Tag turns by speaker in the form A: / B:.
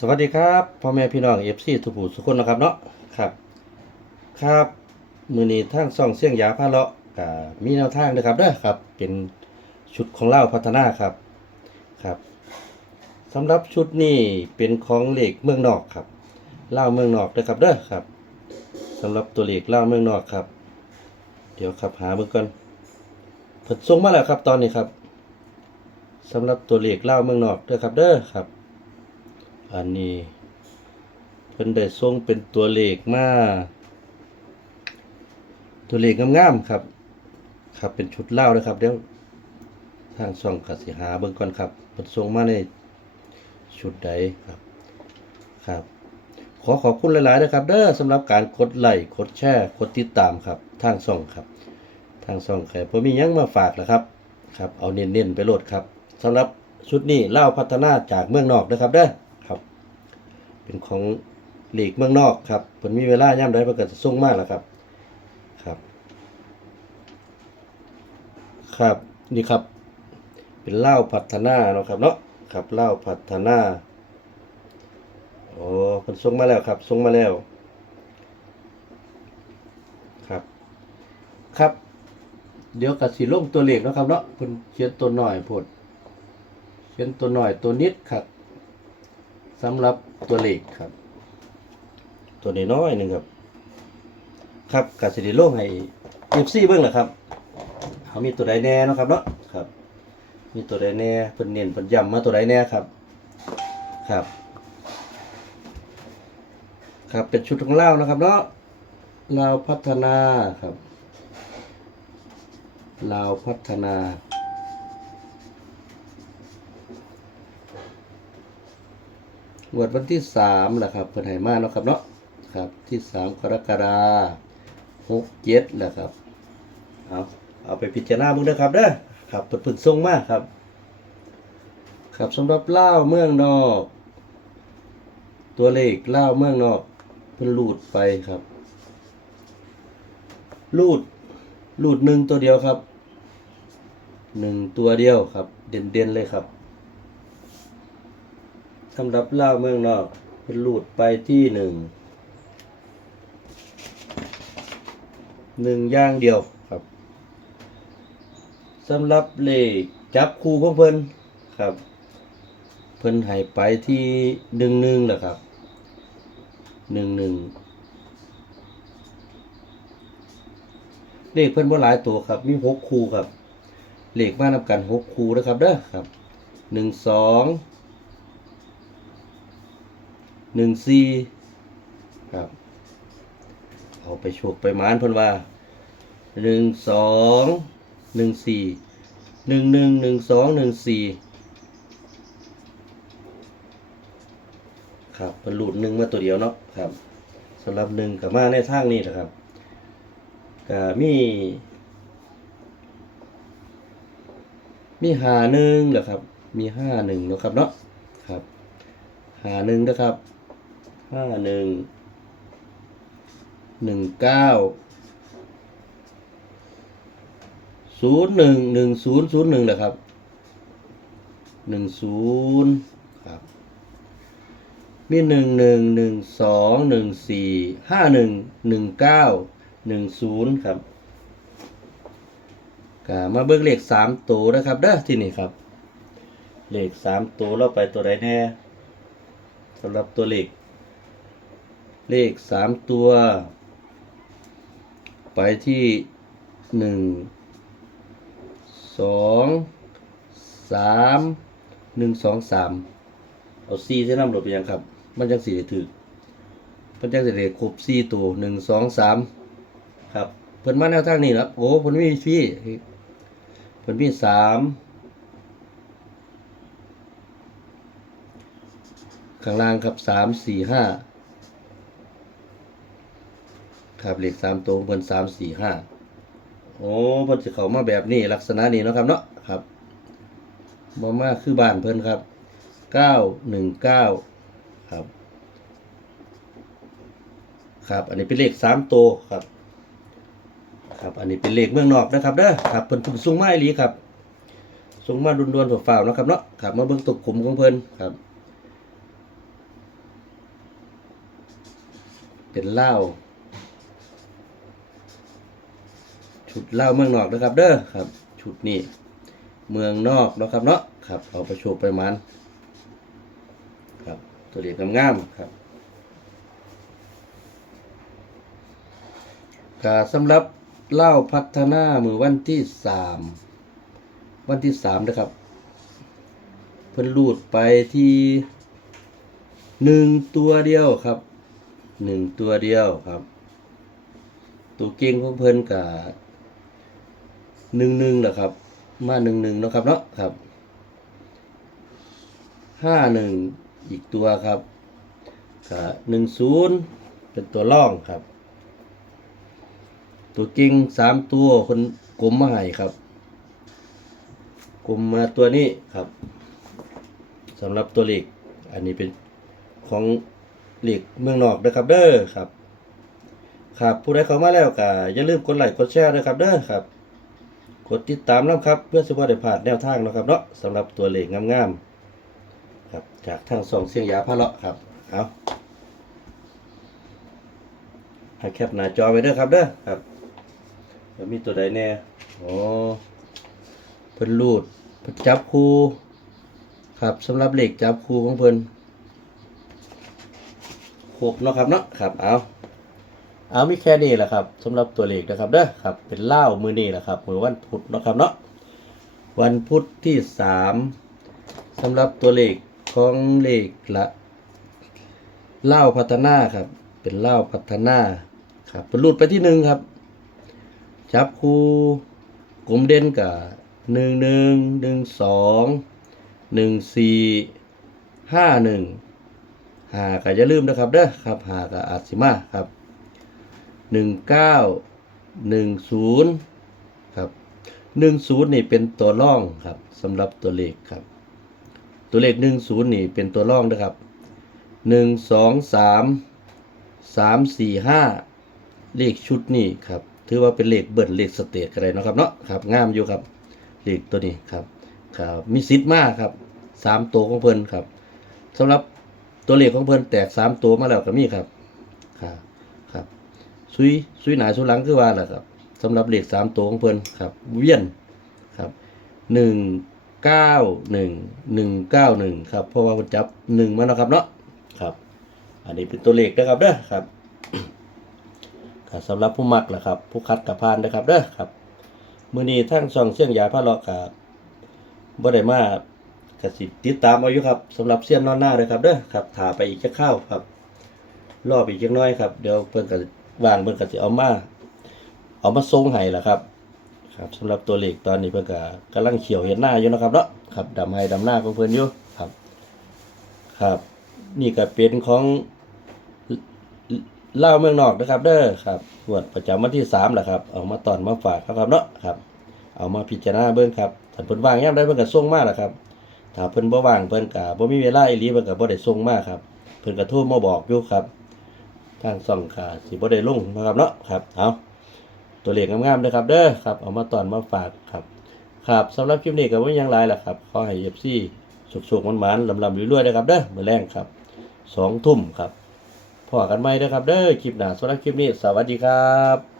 A: สวัสดีครับพ่อแม่พี่น้องเอฟซีทุกผู้ทุกคนนะครับเนาะครับครับมือนี้ทางซ่องเสียงยาพาเลาะกับมีแนวทางนะครับเด้อครับ เป็นชุดของเล่าพัฒนาครับครับสำหรับชุดนี้เป็นของเหล็กเมืองนอกครับเล่าเมืองนอกนะครับเด้อครับสำหรับตัวเหล็กเล่าเมืองนอกครับ เดี๋ยวครับหาเบิ่งก่อนเพิ่นส่งมาแล้วครับตอนนี้ครับสำหรับตัวเหล็กเล่าเมืองนอกเด้อครับเด้อครับ อันนี้เพิ่นได้ส่งเป็นตัวเลขมาตัวเลขงามๆครับ ครับเป็นชุดเล่านะครับเดี๋ยวทางช่องกสิหาเบิ่งก่อนครับเพิ่นส่งมาในชุดใดครับครับ ขอขอบคุณหลายๆนะครับ เด้อสำหรับการกดไลค์กดแชร์กดติดตามครับ ทางช่องครับ ทางช่องใครผมมียังมาฝากแล้วครับครับ เอาเน้นๆไปโหลดครับสำหรับชุดนี้เล่าพัฒนาจากเมืองนอกนะครับเด้อ เป็นของหลีกเมืองนอกครับเพิ่นมีเวลาย่ำได้เพิ่นก็จะส่งมากแล้วครับ ครับ ครับนี่ครับ เป็นเล่าพัฒนาเนาะครับเนาะครับเล่าพัฒนาโอ้เพิ่นส่งมาแล้วครับส่งมาแล้วครับ ครับ เดี๋ยวก็สิลงตัวเลขเนะครับเนาะเพิ่นเขียนตัวหน่อยพดเขียนตัวหน่อยตัวนิดครับ สำหรับตัวเลขครับ ตัวน้อยๆหนึ่งครับ ครับกาสิริโลให้เอฟซีเบิ่งแหละครับเขามีตัวใดแน่เนาะครับเนาะครับ มีตัวใดแน่เพิ่นเน้นเพิ่นย้ำมาตัวใดแน่ครับ ครับ ครับเป็นชุดของเล่านะครับเนาะลาพัฒนาครับลาพัฒนา วดวันที่สามแหละครับเพิ่นให้มาเนาะครับเนาะครับที่สามกรกฎาหกเจ็ดแหละครับเอาเอาไปพิจารณาบิ่งเด้อครับเด้อครับเพิ่นเพิ่นส่งมากครับ ครับสำหรับเล่าเมืองนอก ตัวเลขเล่าเมืองนอกเพิ่นรูดไปครับรูดรูดหนึ่งตัวเดียวครับหนึ่งตัวเดียวครับ เด่นๆเลยครับ สำหรับเล่าเมืองนอกเป็นลูดไปที่หนึ่งหนึ่งย่างเดียวครับสำหรับเลขจับคู่ของเพิ่นครับ เพิ่นให้ไปที่หนึ่งหนึ่งแหละครับหนึ่งหนึ่งเลขเพิ่นบ่หลายตัวครับ มีหกคู่ครับ เลขมานำกันหกคู่นะครับเด้อครับหนึ่งสอง หนึ่งสี่ครับ เอาไปโชคไปหมานเพิ่นว่าหนึ่งสองหนึ่งสี่หนึ่งหนึ่งหนึ่งสองหนึ่งสี่ครับเป็นหลุดหนึ่งมาตัวเดียวเนาะครับสำหรับหนึ่งกับมาในทางนี้นะครับก็มีมีหาหนึ่งเหรอครับ มีห้าหนึ่งเนาะครับเนาะ ครับ หาหนึ่งนะครับ ห้าหนึ่งหนึ่งเก้าศูนย์หนึ่งหนึ่งศูนย์ศูนย์หนึ่งแหละครับหนึ่งศูนย์ครับมีหนึ่งหนึ่งหนึ่งสองหนึ่งสี่ห้าหนึ่งหนึ่งเก้าหนึ่งศูนย์ครับก็มาเบิกเลขสามตัวนะครับเด้อที่นี่ครับ เลขสามตัวเราไปตัวใดแน่สำหรับตัวเลข เลขสามตัว ไปที่หนึ่งสองสามหนึ่งสองสามเอาสี่ใช้น้ำหลบไปยังครับ มันจังสี่ถือมันจังสี่เลขครบสี่ตัวหนึ่งสองสามครับ เพิ่นมาแนวทางนี้แล้วโอ้เพิ่นมีพี่เพิ่นมีสามข้างล่างครับสามสี่ห้า ครับเลขสามตัวเพิ่นสามสี่ห้าโอ้เพิ่นจะเข้ามาแบบนี้ลักษณะนี้เนาะครับเนาะครับบ่มาคือบ้านเพิ่นครับเก้าหนึ่งเก้าครับ ครับ อันนี้เป็นเลขสามตัวครับ ครับ อันนี้เป็นเลขเมืองนอกนะครับเด้อครับเพิ่นเพิ่งส่งมาอีหลีครับส่งมาด่วนฝ่าวนะครับเนาะครับมาเบิ่งตกกลุ่มของเพิ่นครับ เป็นเหล้า ชุดเหล้าเมืองนอกนะครับ เด้อครับ ชุดนี้เมืองนอกนะครับเนาะครับเอาไปโชว์ไปมันครับตัวเล็กงามๆครับก็สำหรับเหล้าพัฒนามือวันที่สามวันที่สามนะครับเพิ่นรูดไปที่หนึ่งตัวเดียวครับหนึ่งตัวเดียวครับ ตัวเก่งของเพิ่นกับ หนึ่งหนึ่งแหละครับ มาหนึ่งหนึ่งเนะครับเนาะครับห้าหนึ่งอีกตัวครับกับหนึ่งศูนย์เป็นตัวล่องครับ ตัวเก่งสามตัวคนกลมมาให้ครับกลมมาตัวนี้ครับสำหรับตัวเหลขอันนี้เป็นของเหลขเมืองนอกนะครับเด้อครับ ครับผู้ใดเข้ามาแล้วก็อย่าลืมกดไลค์กดแชร์นะครับเด้อครับ กดติดตามแล้วครับเพื่อสิบ่ได้พลาดแนวทางนะครับเนาะสำหรับตัวเลขงามๆครับจากทางสองเสียงยาพะเลาะครับเอาให้แคปหน้าจอไว้เด้อครับเด้อครับแล้วมีตัวใดแน่อ๋อเพิ่นรูดเพิ่นจับคู่ครับสำหรับเหล็กจับคู่ของเพิ่นครบเนาะครับเนาะครับเอา เอามีแค่นี้แหละครับสำหรับตัวเลขนะครับเด้อครับ เป็นเล่ามือนี้แหละครับมือวันพุธนะครับเนาะวันพุธที่สามสำหรับตัวเลขของเลขละเล่าพัฒนาครับ เป็นเล่าพัฒนาครับเป็นรูดไปที่หนึ่งครับ จับคู่กลุ่มเด่นกับหนึ่งหนึ่งหนึ่งสองหนึ่งสี่ห้าหนึ่งหาก็อย่าลืมนะครับเด้อครับหาก็อาจสิมาครับ หนึ่งเก้าหนึ่งศูนย์ครับหนึ่งศูนย์นี่เป็นตัวร่องครับสำหรับตัวเลขครับ ตัวเลขหนึ่งศูนย์นี่เป็นตัวร่องนะครับหนึ่งสองสามสามสี่ห้าเลขชุดนี่ครับถือว่าเป็นเลขเบิร์เลขสเตทกันเลยนะครับเนาะครับงามอยู่ครับเลขตัวนี้ครับครับมีสิทธิ์มากครับสามตัวของเพิ่นครับสำหรับตัวเลขของเพิ่นแตกสามตัวมาแล้วก็มีครับครับครับ ซุยซุยหนาซุยหลังคือว่าแหละครับสำหรับเลขสามตัวของเพิ่นครับ เวียนครับหนึ่งเก้าหนึ่งหนึ่งเก้าหนึ่งครับ เพราะว่าเพิ่นจับหนึ่งมาแล้วครับเนาะครับ อันนี้เป็นตัวเลขนะครับเด้อครับครับสำหรับผู้มักแหละครับ ผู้คัดกับพานนะครับเด้อครับมื้อนี้ทั้งช่องเสียงยาพาเลาะกับบ่ได้มากสิติดตามเอาอยู่ครับสำหรับเสี้ยนนอนหน้าเลยครับเด้อครับถ่าไปอีกจะเข้าครับ รอบอีกจักน้อยครับ เดี๋ยวเพิ่นก็ วางเพิ่นก็สิเอามาเอามาส่งให้ล่ะครับครับสำหรับตัวเลขตอนนี้เพิ่นก็กำลังเขียวเห็นหน้าอยู่นะครับเนาะครับดำให้ดำหน้าของเพิ่นอยู่ครับ ครับ นี่ก็เป็นของเล่าเมืองนอกนะครับ เด้อครับวดประจำวันที่3แหละครับ เอามาตอนมาฝากครับเนาะครับ เอามาพิจารณาเบิ่งครับถ้าเพิ่นว่างยามใดเพิ่นก็ส่งมาล่ะครับถ้าเพิ่นบ่ว่างเพิ่นก็บ่มีเวลาอีหลีเพิ่นก็บ่ได้ส่งมาครับ เพิ่นก็โทรมาบอกอยู่ครับ ทางซองกาสีบ่ได้ลงนะครับเนาะครับเอาตัวเลขงามๆเด้อครับเด้อครับเอามาตอนมาฝากครับครับสำหรับคลิปนี้ก็บ่มีหยังไรล่ะครับขอให้ FC สุกๆหวานๆลำๆรวยๆเด้อครับเด้อมือแรงครับสองทุ่มครับพอกันไหมนะครับเด้อคลิปหน้าสำหรับคลิปนี้ สวัสดีครับ